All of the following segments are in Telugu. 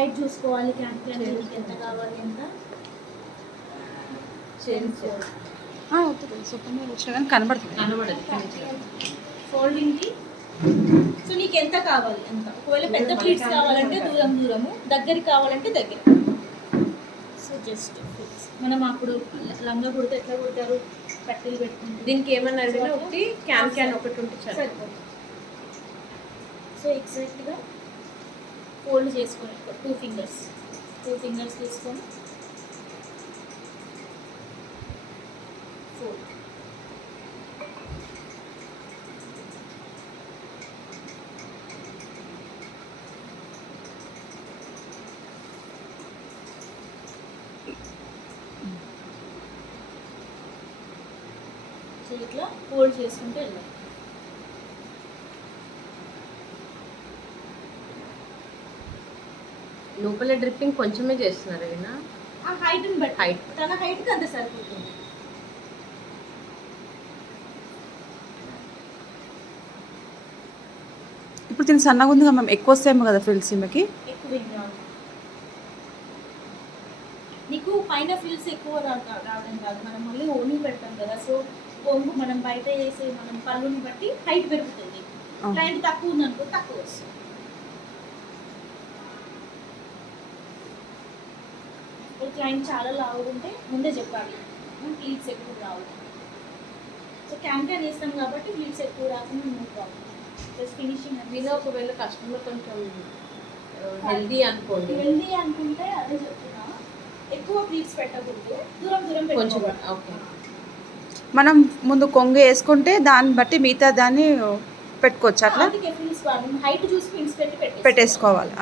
హైట్ చూసుకోవాలి, క్యాంప్ ఎంత కావాలి ఎంత వచ్చినా కానీ కనబడదు. ఫోల్డింగ్కి. సో నీకు ఎంత కావాలి అంత. ఒకవేళ పెద్ద ప్లీట్స్ కావాలంటే దూరము, దగ్గరికి కావాలంటే దగ్గర. So just fix. మనం అప్పుడు లంగా కుడితే ఎట్లా కుడతారు, పట్టీలు పెట్టుకుంటారు. దీనికి ఏమన్నా అడిగినా ఒకటి క్యాన్ ఒకటి ఉంటే సరిపోతుంది. సో ఎగ్జాక్ట్గా ఫోల్డ్ చేసుకొని 2 ఫింగర్స్ తీసుకొని ఫోల్డ్. సో ఇట్లా ఫోల్డ్ చేసుకుంటూ వెళ్ళాలి. లోపల డ్రిప్పింగ్ కొంచెమే చేస్తున్నారు అయినా ఆ హైట్ని బట్టి, తన హైట్కి అంత సరిపోతుంది. ఇప్పుడు దీనికి సన్నగా ఉంది కదా మ్యామ్, ఎక్కువ వస్తాయేమో కదా ఫ్రిల్స్ ఈమెకి. ఎక్కువ ఏం రాదు నీకు. పైన ఫ్రిల్స్ ఎక్కువ రావడం కాదు, మనం మళ్ళీ ఓని పెడతాం కదా. సో కొంగు మనం బయట వేసే మనం పళ్ళుని బట్టి హైట్ పెరుగుతుంది. క్లయింట్ తక్కువ ఉందనుకో తక్కువ వస్తుంది. క్లయింట్ చాలా లావు ఉంటే ముందే చెప్పాలి, ప్లీట్స్ ఎక్కువ రావు. సో క్యాన్ వేస్తాం కాబట్టి ప్లీట్స్ ఎక్కువ రాకుండా మూవ్ కావాలి. ప్లస్ ఫినిషింగ్ మీలో ఒకవేళ కస్టమర్ కొంచెం హెల్దీ అనుకోండి, హెల్దీ అనుకుంటే అదే చెప్తున్నా, ఎక్కువ ప్లీట్స్ పెట్టకూడదు, దూరం కొంచెం. పెట్టుకోవాలి. ఓకే, మనం ముందు కొంగు వేసుకుంటే దాన్ని బట్టి మిగతా దాన్ని పెట్టుకోవచ్చు. అట్లా హైట్ చూసి పిన్స్ పెట్టేసుకోవాలి.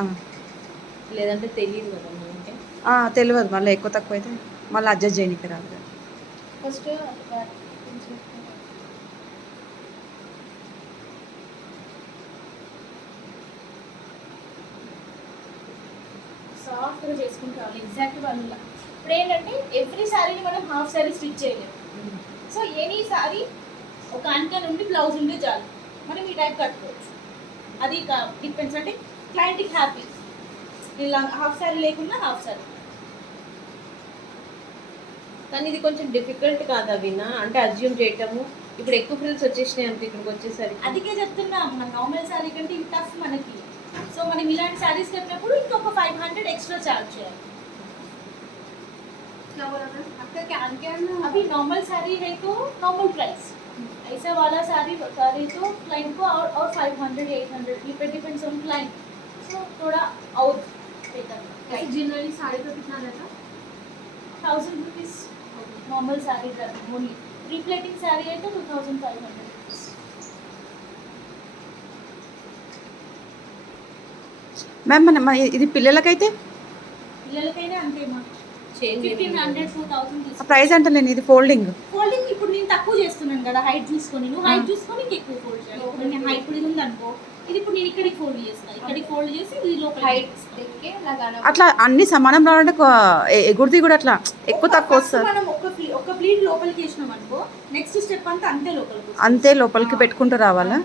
లేదంటే తెలియదు కదా మనకి. తెలియదు, మళ్ళీ ఎక్కువ తక్కువ అయితే మళ్ళీ అడ్జస్ట్ చేయడానికి రాదు కదా. ఫస్ట్ సాఫ్ట్గా చేసుకుంటూ రావాలి. Exact one. ఇప్పుడు ఏంటంటే ఎవ్రీ శారీని మనం హాఫ్ శారీ స్టిచ్ చేయలేము. సో ఎనీ శారీ ఒక అంక నుండి బ్లౌజ్ ఉంటే చాలు, మనం ఈ టైప్ కట్టుకోవచ్చు. అది డిపెండ్స్, అంటే క్లయింట్కి హ్యాపీ. ఇలా హాఫ్ శారీ లేకుండా హాఫ్ శారీ. కానీ ఇది కొంచెం డిఫికల్ట్ కాదా వినా, అంటే అజ్యూమ్ చేయటము. ఇప్పుడు ఎక్కువ ఫ్రిల్స్ వచ్చేసినాయి అంతే ఇక్కడికి వచ్చేసరికి. అందుకే చెప్తున్నా, మన నార్మల్ శారీ కంటే ఇది టఫ్ మనకి. సో మనం ఇలాంటి శారీస్ కట్టినప్పుడు ఇంకొక 500 ఎక్స్ట్రా చార్జ్ చేయాలి. अभी नॉर्मल साड़ी है तो नॉर्मल प्राइस, ऐसा वाला साड़ी तो क्लाइंट को और 500 800 ये डिपेंड्स ऑन क्लाइंट. सो थोड़ा और जनरली साड़ी का कितना रहता है? 1000 रुपीज़ नॉर्मल साड़ी का ओनली. रिप्लेटिंग साड़ी है तो 2500. మ్యామ్ మన ఇది పిల్లలకైతే అంతే మా 1500 2000 ప్రైస్ అంటే నేను ఇది ఫోల్డింగ్ ఇప్పుడు నేను తక్కువ చేస్తున్నాను కదా, హైట్ చూసుకొని. నువ్వు హైట్ చూసుకొని ఎక్కువ ఫోల్డ్ చేయాలి. ఇప్పుడు నేను హైట్ ఇది ఉందనుకో, ఇది ఇప్పుడు నేను ఇక్కడికి ఫోల్డ్ చేస్తాను, ఇక్కడికి ఫోల్డ్ చేసి ఇది లోపల హైట్ అట్లా అన్ని సమానం రావాలంటే ఎగురుది కూడా అట్లా ఎక్కువ తక్కువ వస్తుంది. మనం ఒక ప్లీట్ లోపలికి వేసినాం అనుకో, నెక్స్ట్ స్టెప్ అంతా అంతే లోపలికి పెట్టుకుంటూ రావాలా.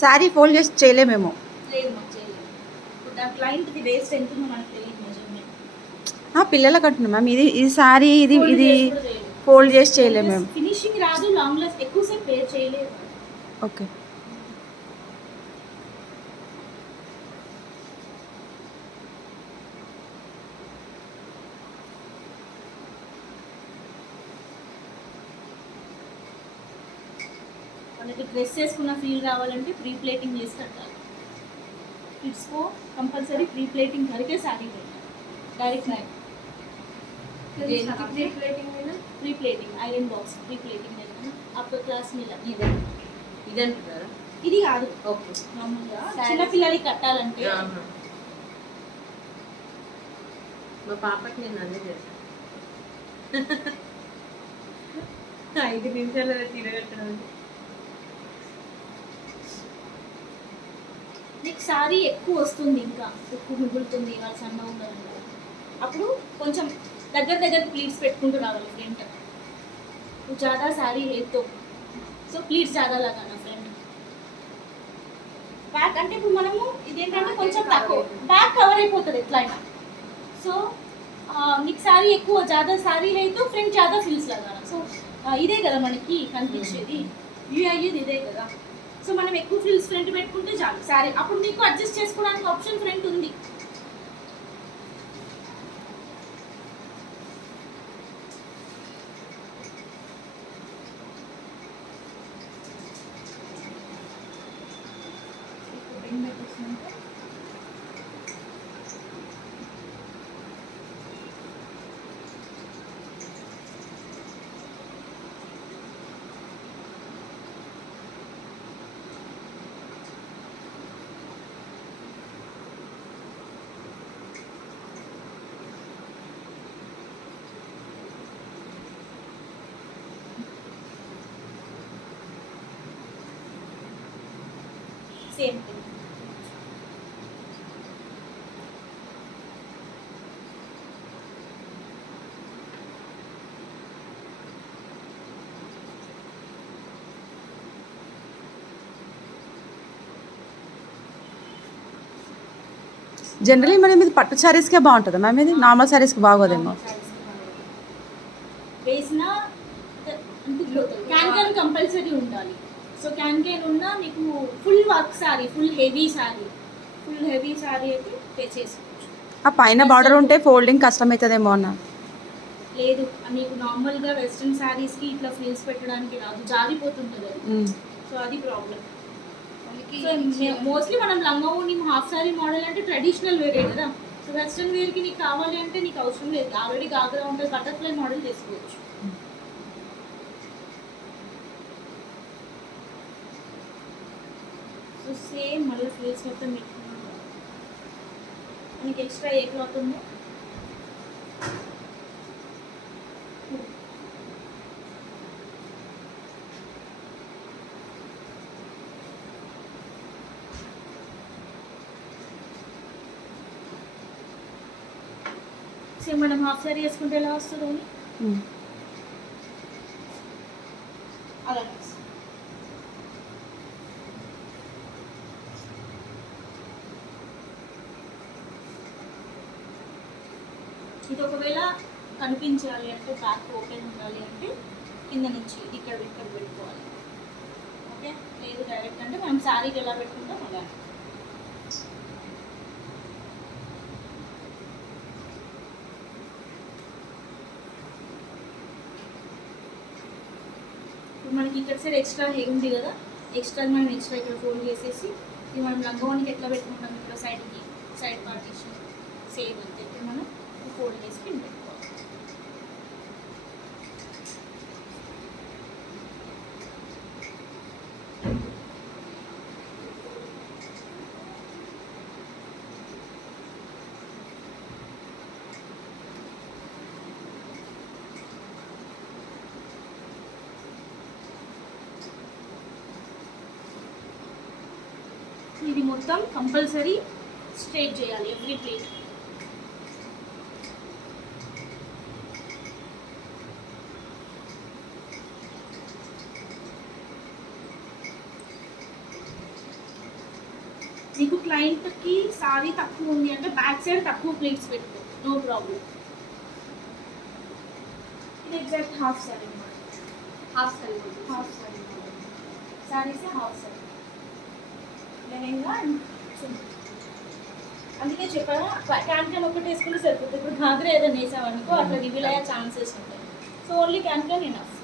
శారీ ఫోల్డ్ చేసి చేయలేమేమో. పిల్లలకి అంటున్నాం మ్యామ్, ఇది శారీ ఇది ఫోల్డ్ చేసి చేయలేము మేము. ఫినిషింగ్ రాదు, లాంగ్ లెస్ ఎక్కువసేపు వేర్ చేయలేదు. ఓకే, మనకి డ్రెస్ వేసుకున్న ఫీల్ రావాలంటే ప్రీ ప్లేటింగ్ చేసి కట్టాలి. కిడ్స్को कंपलसरी प्री प्लेटिंग करके साड़ी पहनना. Direct night pre plating iron box pre plating करना आपको क्लास में लगी ఇదంటున్నారా? ఇది కాదు, ఓకే, మామూలుగా చిన్న పిల్లలకి కట్టాలంటే. మా పాపకి నేను అదే చేశాను. 5 నిమిషాలు తిరగట్టడం. నీకు సారీ ఎక్కువ వస్తుంది, ఇంకా ఎక్కువ మిగులుతుంది, వాళ్ళు సన్నగా ఉండాలంటే అప్పుడు కొంచెం దగ్గర దగ్గర ప్లీట్స్ పెట్టుకుంటూ రావాలి ఫ్రంట్. ज़्यादा साड़ी है तो సో ప్లీట్స్ ज़्यादा लगाना ఫ్రంట్. బ్యాక్ అంటే ఇప్పుడు మనము ఇదేంటంటే కొంచెం తక్కువ బ్యాక్ కవర్ అయిపోతుంది ఎట్లయినా. సో నీకు సారీ ఎక్కువ ज़्यादा సారీ అయితే ఫ్రంట్ ज़्यादा ఫిల్స్ लगाना. సో ఇదే కదా మనకి కనిపించేది, వ్యూ అయ్యేది ఇదే కదా. సో మనం ఎక్కువ ఫిల్స్ ఫ్రంట్ పెట్టుకుంటే చాలు సారీ. అప్పుడు మీకు అడ్జస్ట్ చేసుకోవడానికి ఆప్షన్ ఫ్రంట్ ఉంది. Same thing. జనరలీ మనం ఇది పట్టు శారీస్కే బాగుంటుందా మ్యామ్? ఇది నార్మల్ శారీస్కి బాగోదేమో. వేసిన క్యాన్ క్యాన్ కంపల్సరీ ఉండాలి. సో క్యాన్ క్యాన్ ఉన్నా మీకు full work sorry, full heavy sorry అయితే పే చేసుకోవచ్చు. ఆ పైన బార్డర్ ఉంటే ఫోల్డింగ్ కష్టమవుతుందేమో అన్న. లేదు మీకు నార్మల్గా వెస్ట్రన్ శారీస్కి ఇట్లా ఫ్రిల్స్ పెట్టడానికి రాదు, జారిపోతుంటుంది అది. సో అది ప్రాబ్లం. సో మోస్ట్లీ మనం లంగావోని హాఫ్ సారీ మోడల్ అంటే ట్రెడిషనల్ వేరే కదా. సో వెస్ట్రన్ వేర్కి నీకు కావాలి అంటే నీకు అవసరం లేదు, ఆల్రెడీ గాగ్రా ఉంటుంది, బటర్ఫ్లై మోడల్ చేసుకోవచ్చు. సో సేమ్ మళ్ళీ ఫ్రిల్స్ మొత్తం పెట్టుకున్నాం. మనకి ఎక్స్ట్రా ఏ క్లాత్ ఉందో సేమ్ మనం హాఫ్ సారీ వేసుకుంటే ఎలా వస్తుందో అలా వస్తుంది. ఇది ఒకవేళ కనిపించాలి అంటే బ్యాక్ ఓపెన్ ఉండాలి అంటే కింద నుంచి ఇక్కడ పెట్టుకోవాలి. ఓకే, లేదు డైరెక్ట్ అంటే మనం శారీకి ఎలా పెట్టుకుంటాం అలా. ఇప్పుడు మనకి ఇక్కడ సైడ్ ఎక్స్ట్రా హెయిర్ ఉంది కదా, మనం ఎక్స్ట్రా ఇక్కడ ఫోల్డ్ చేసేసి ఇది మనం లంగోనికి ఎట్లా పెట్టుకుంటాం ఇక్కడ సైడ్కి, సైడ్ పార్టీషన్ సేమ్ అంతే. ఇప్పుడు మనం ఫోల్డ్ చేసి పిన్ పెట్టుకోవాలి. ఇది మొత్తం కంపల్సరీ స్ట్రైట్ చేయాలి ఎవ్రీ ప్లేట్. మీకు క్లయింట్కి సారీ తక్కువ ఉంది అంటే బ్యాక్ సైడ్ తక్కువ ప్లేట్స్ పెట్టుకో, నో ప్రాబ్లం. ఇది ఎగ్జాక్ట్ హాఫ్ సారీ సారీసే హాఫ్ సారీ లెహంగా. అందుకే చెప్పాను క్యాన్ క్యాన్ ఒకటి వేసుకుంటే సరిపోతుంది. ఇప్పుడు ఘాగ్రా ఏదైనా వేసామనుకో అట్లా రివీల్ అయ్యే ఛాన్సెస్ ఉంటాయి. So only can can enough.